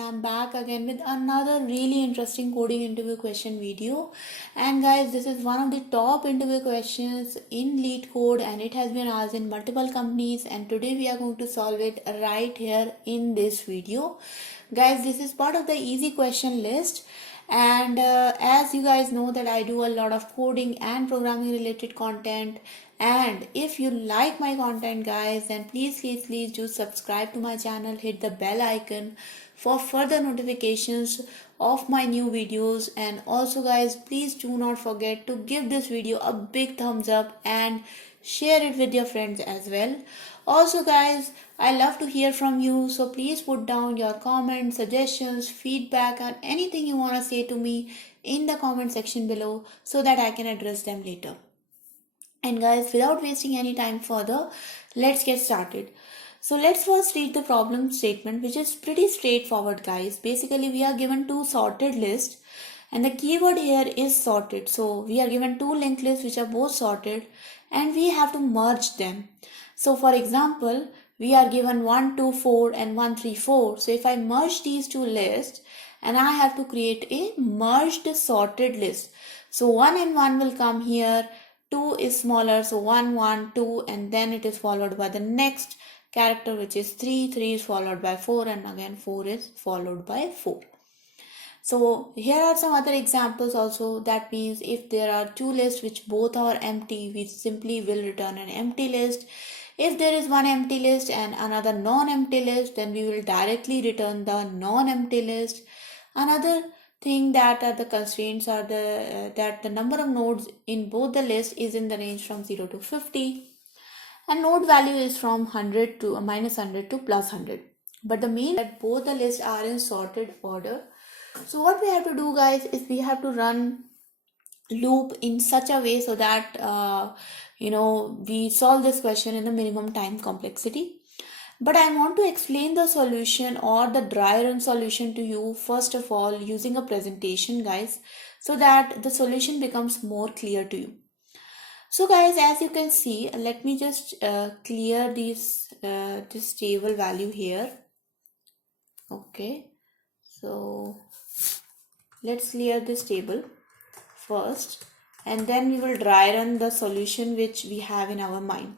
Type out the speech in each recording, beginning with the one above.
I'm back again with another really interesting coding interview question video. And guys, this is one of the top interview questions in Leetcode and it has been asked in multiple companies, and today we are going to solve it right here in this video. Guys, this is part of the easy question list, and as you guys know that I do a lot of coding and programming related content, and if you like my content guys, then please do subscribe to my channel, hit the bell icon for further notifications of my new videos. And also guys, please do not forget to give this video a big thumbs up and share it with your friends as well. Also guys, I love to hear from you, so please put down your comments, suggestions, feedback, and anything you want to say to me in the comment section below so that I can address them later. And guys, without wasting any time further, let's get started. So let's first read the problem statement, which is pretty straightforward guys. Basically, we are given two sorted lists and the keyword here is sorted. So we are given two linked lists which are both sorted and we have to merge them. So for example, we are given 1, 2, 4 and 1, 3, 4. So if I merge these two lists, and I have to create a merged sorted list. So 1 and 1 will come here, 2 is smaller, so 1, 1, 2, and then it is followed by the next character which is 3, 3 is followed by 4, and again 4 is followed by 4. So here are some other examples also. That means if there are two lists which both are empty, we simply will return an empty list. If there is one empty list and another non-empty list, then we will directly return the non-empty list. Another thing that are the constraints are that the number of nodes in both the list is in the range from 0 to 50 and node value is from 100 to -100 to +100. But the main that both the lists are in sorted order. So what we have to do guys is we have to run loop in such a way so that we solve this question in the minimum time complexity. But I want to explain the solution or the dry run solution to you first of all using a presentation guys, so that the solution becomes more clear to you. So guys, as you can see, let me just clear this table value here. Okay, so let's clear this table first and then we will dry run the solution which we have in our mind.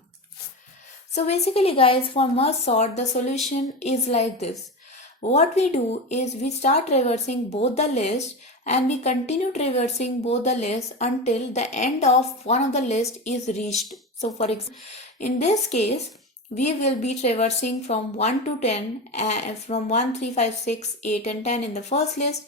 So basically guys, for merge sort, the solution is like this. What we do is we start traversing both the lists and we continue traversing both the lists until the end of one of the list is reached. So for example, in this case, we will be traversing from 1 to 10, from 1, 3, 5, 6, 8 and 10 in the first list,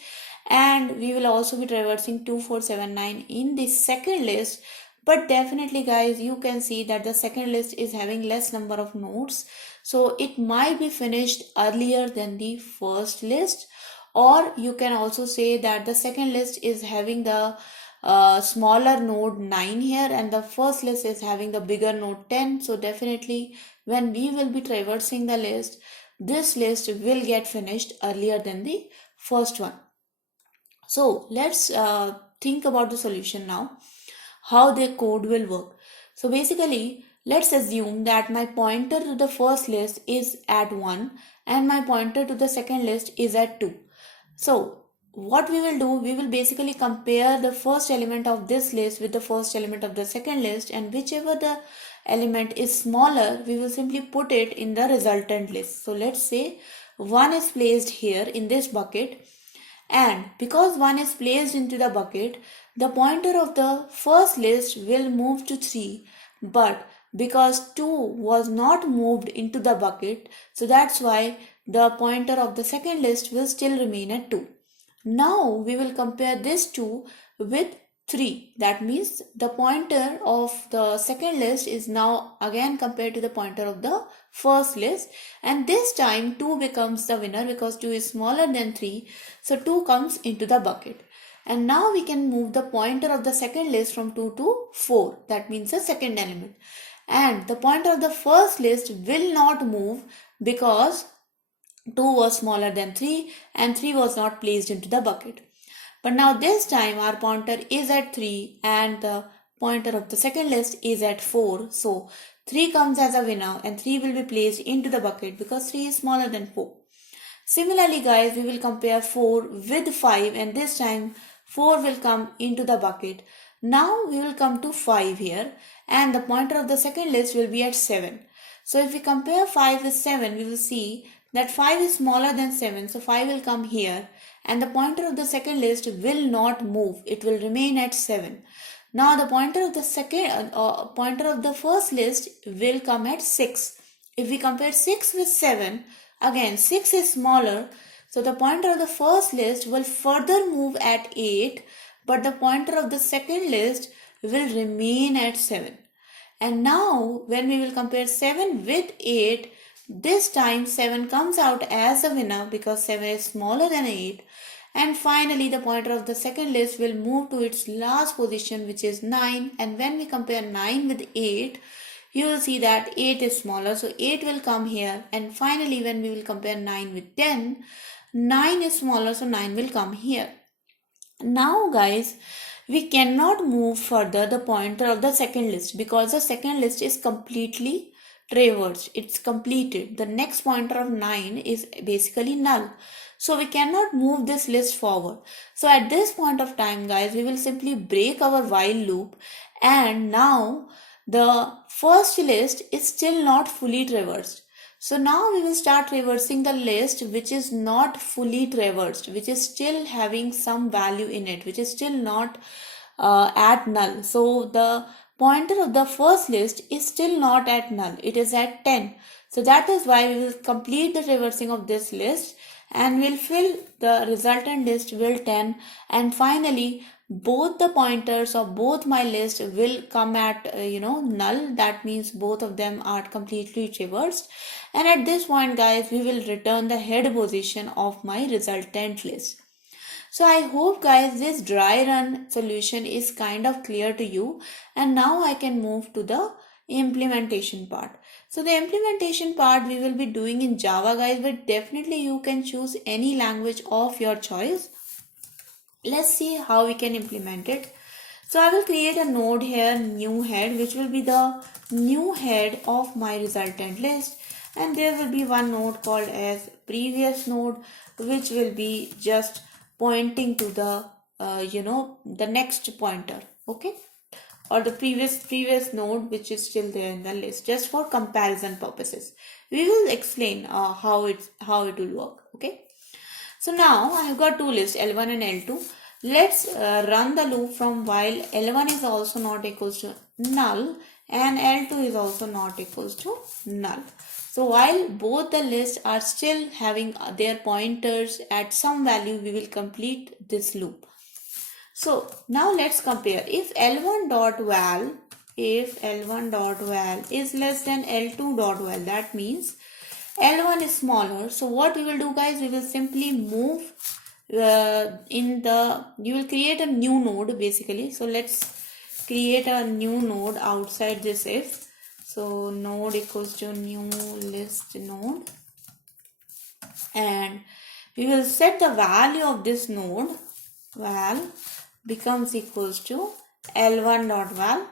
and we will also be traversing 2, 4, 7, 9 in the second list. But definitely guys, you can see that the second list is having less number of nodes, so it might be finished earlier than the first list. Or you can also say that the second list is having the smaller node 9 here and the first list is having the bigger node 10. So definitely when we will be traversing the list, this list will get finished earlier than the first one. So let's think about the solution now, how the code will work. So basically, let's assume that my pointer to the first list is at 1 and my pointer to the second list is at 2. So what we will do, we will basically compare the first element of this list with the first element of the second list, and whichever the element is smaller, we will simply put it in the resultant list. So let's say 1 is placed here in this bucket, and because 1 is placed into the bucket, the pointer of the first list will move to 3, but because 2 was not moved into the bucket, so that's why the pointer of the second list will still remain at 2. Now we will compare this 2 with 3. That means the pointer of the second list is now again compared to the pointer of the first list, and this time 2 becomes the winner because 2 is smaller than 3, so 2 comes into the bucket. And now we can move the pointer of the second list from 2 to 4. That means the second element. And the pointer of the first list will not move because 2 was smaller than 3 and 3 was not placed into the bucket. But now this time our pointer is at 3 and the pointer of the second list is at 4. So 3 comes as a winner and 3 will be placed into the bucket because 3 is smaller than 4. Similarly guys, we will compare 4 with 5 and this time 4 will come into the bucket. Now we will come to 5 here and the pointer of the second list will be at 7. So if we compare 5 with 7, we will see that 5 is smaller than 7. So 5 will come here and the pointer of the second list will not move. It will remain at 7. Now the pointer of the first list will come at 6. If we compare 6 with 7, again 6 is smaller. So the pointer of the first list will further move at 8, but the pointer of the second list will remain at 7. And now when we will compare 7 with 8, this time 7 comes out as a winner because 7 is smaller than 8. And finally the pointer of the second list will move to its last position, which is 9. And when we compare 9 with 8, you will see that 8 is smaller. So 8 will come here. And finally when we will compare 9 with 10, 9 is smaller. So 9 will come here. Now guys, we cannot move further the pointer of the second list because the second list is completely traversed. It's completed. The next pointer of 9 is basically null. So we cannot move this list forward. So at this point of time guys, we will simply break our while loop, and now the first list is still not fully traversed. So now we will start traversing the list which is not fully traversed, which is still having some value in it, which is still not at null. So the pointer of the first list is still not at null. It is at 10. So that is why we will complete the traversing of this list and we'll fill the resultant list with 10, and finally both the pointers of both my list will come at null. That means both of them are completely traversed, and at this point guys, we will return the head position of my resultant list. So I hope guys this dry run solution is kind of clear to you, and now I can move to the implementation part. So the implementation part we will be doing in Java guys, but definitely you can choose any language of your choice. Let's see how we can implement it. So I will create a node here, new head, which will be the new head of my resultant list, and there will be one node called as previous node, which will be just pointing to the the next pointer, okay, or the previous node which is still there in the list, just for comparison purposes. We will explain how it will work, okay. So now I have got two lists, L1 and L2. Let's run the loop from while L1 is also not equals to null and L2 is also not equals to null. So while both the lists are still having their pointers at some value, we will complete this loop. So now let's compare. If L1.val is less than L2.val, that means L1 is smaller. So what we will do guys, we will simply move you will create a new node basically. So let's create a new node outside this if. So node equals to new list node, and we will set the value of this node. Val becomes equals to L1.val,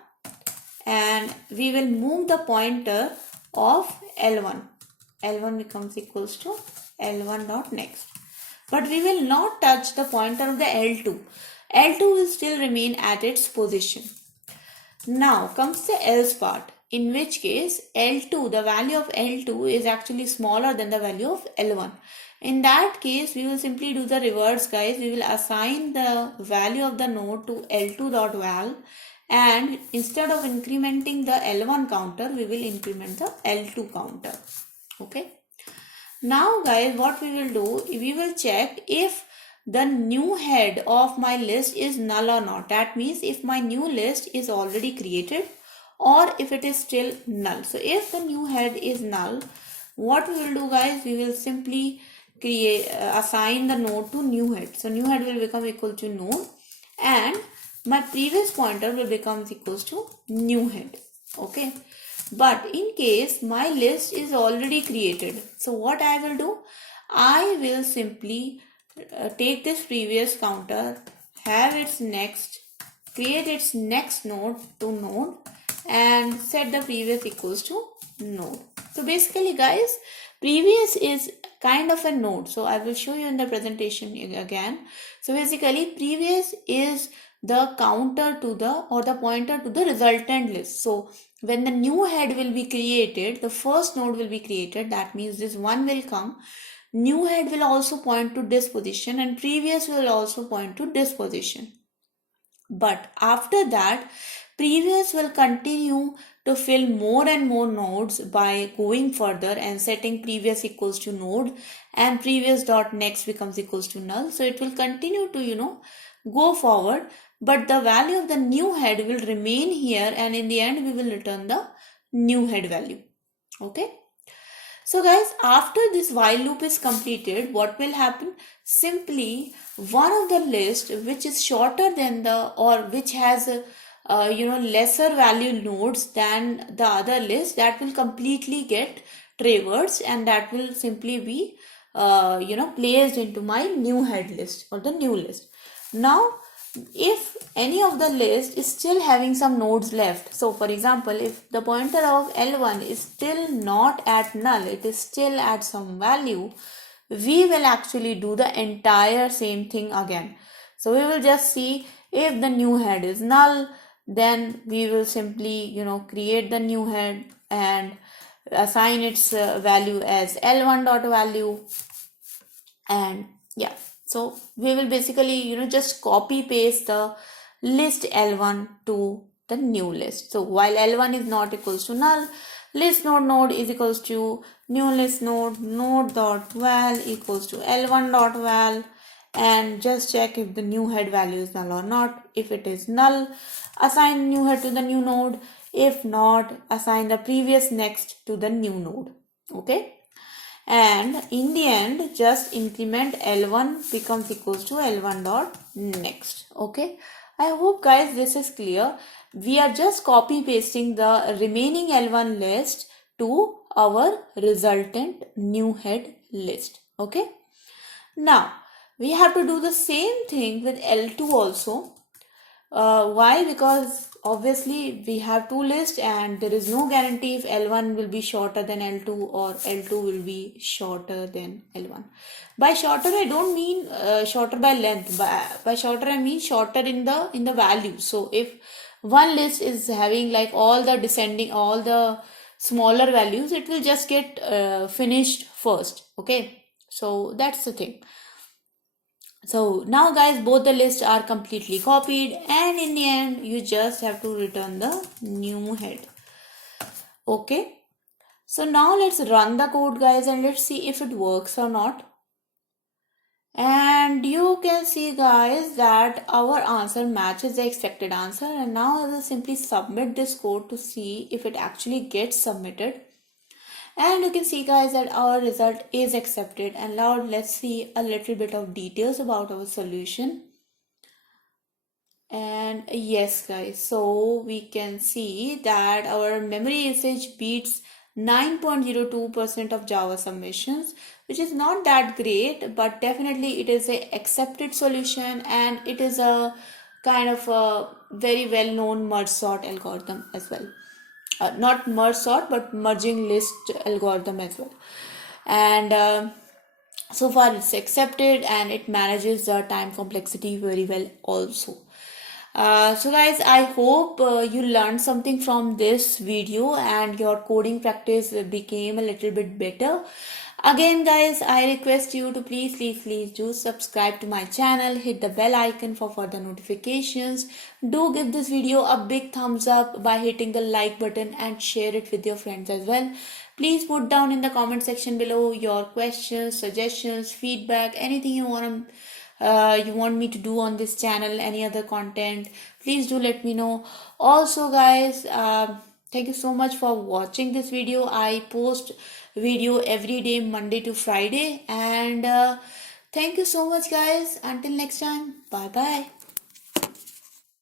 and we will move the pointer of L1. L1 becomes equals to L1.next. But we will not touch the pointer of the L2. L2 will still remain at its position. Now comes the else part, in which case L2, the value of L2 is actually smaller than the value of L1. In that case, we will simply do the reverse guys. We will assign the value of the node to L2.val, and instead of incrementing the L1 counter, we will increment the L2 counter. Okay. Now guys, what we will do, we will check if the new head of my list is null or not. That means if my new list is already created or if it is still null. So if the new head is null, what we will do guys, we will simply assign the node to new head. So new head will become equal to node, and my previous pointer will become equals to new head. Okay. But in case my list is already created, so what I will do, I will simply take this previous counter, have its next, create its next node to node, and set the previous equals to node. So basically guys, Previous is kind of a node. So I will show you in the presentation again. So basically previous is the counter to the, or the pointer to the resultant list. So when the new head will be created, the first node will be created. That means this one will come. New head will also point to this position and previous will also point to this position. But after that, previous will continue to fill more and more nodes by going further and setting previous equals to node, and previous dot next becomes equals to null. So it will continue to, go forward, but the value of the new head will remain here, and in the end we will return the new head value. Okay. So guys, after this while loop is completed, what will happen? Simply one of the list which is shorter than the, or which has lesser value nodes than the other list, that will completely get traversed, and that will simply be placed into my new head list or the new list. Now if any of the list is still having some nodes left, so for example, if the pointer of L1 is still not at null, it is still at some value, we will actually do the entire same thing again. So we will just see if the new head is null, then we will simply create the new head and assign its value as L1 dot value, and yeah. So we will basically, just copy paste the list L1 to the new list. So while L1 is not equals to null, list node is equals to new list node dot val equals to L1 dot val, and just check if the new head value is null or not. If it is null, assign new head to the new node. If not, assign the previous next to the new node. Okay. And in the end, just increment L1 becomes equals to L1 dot next. Okay. I hope guys this is clear. We are just copy pasting the remaining L1 list to our resultant new head list. Okay. Now we have to do the same thing with L2 also. Why? Because obviously we have two lists and there is no guarantee if L1 will be shorter than L2 or L2 will be shorter than L1. By shorter I don't mean shorter by length. By shorter I mean shorter in the value. So if one list is having like all the smaller values, it will just get finished first. Okay, so that's the thing. So now guys, both the lists are completely copied, and in the end you just have to return the new head. Okay, so now let's run the code guys and let's see if it works or not. And you can see guys that our answer matches the expected answer, and now I will simply submit this code to see if it actually gets submitted. And you can see guys that our result is accepted. And now let's see a little bit of details about our solution. And yes guys, so we can see that our memory usage beats 9.02% of Java submissions, which is not that great, but definitely it is a accepted solution, and it is a kind of a very well known merge sort algorithm as well. Not merge sort but merging list algorithm as well. And so far it's accepted, and it manages the time complexity very well also. So guys, I hope you learned something from this video and your coding practice became a little bit better. Again guys, I request you to please do subscribe to my channel, hit the bell icon for further notifications. Do give this video a big thumbs up by hitting the like button and share it with your friends as well. Please put down in the comment section below your questions, suggestions, feedback, anything you want me to do on this channel, any other content. Please do let me know. Also guys, thank you so much for watching this video. I post video every day, Monday to Friday, and thank you so much guys. Until next time, bye bye.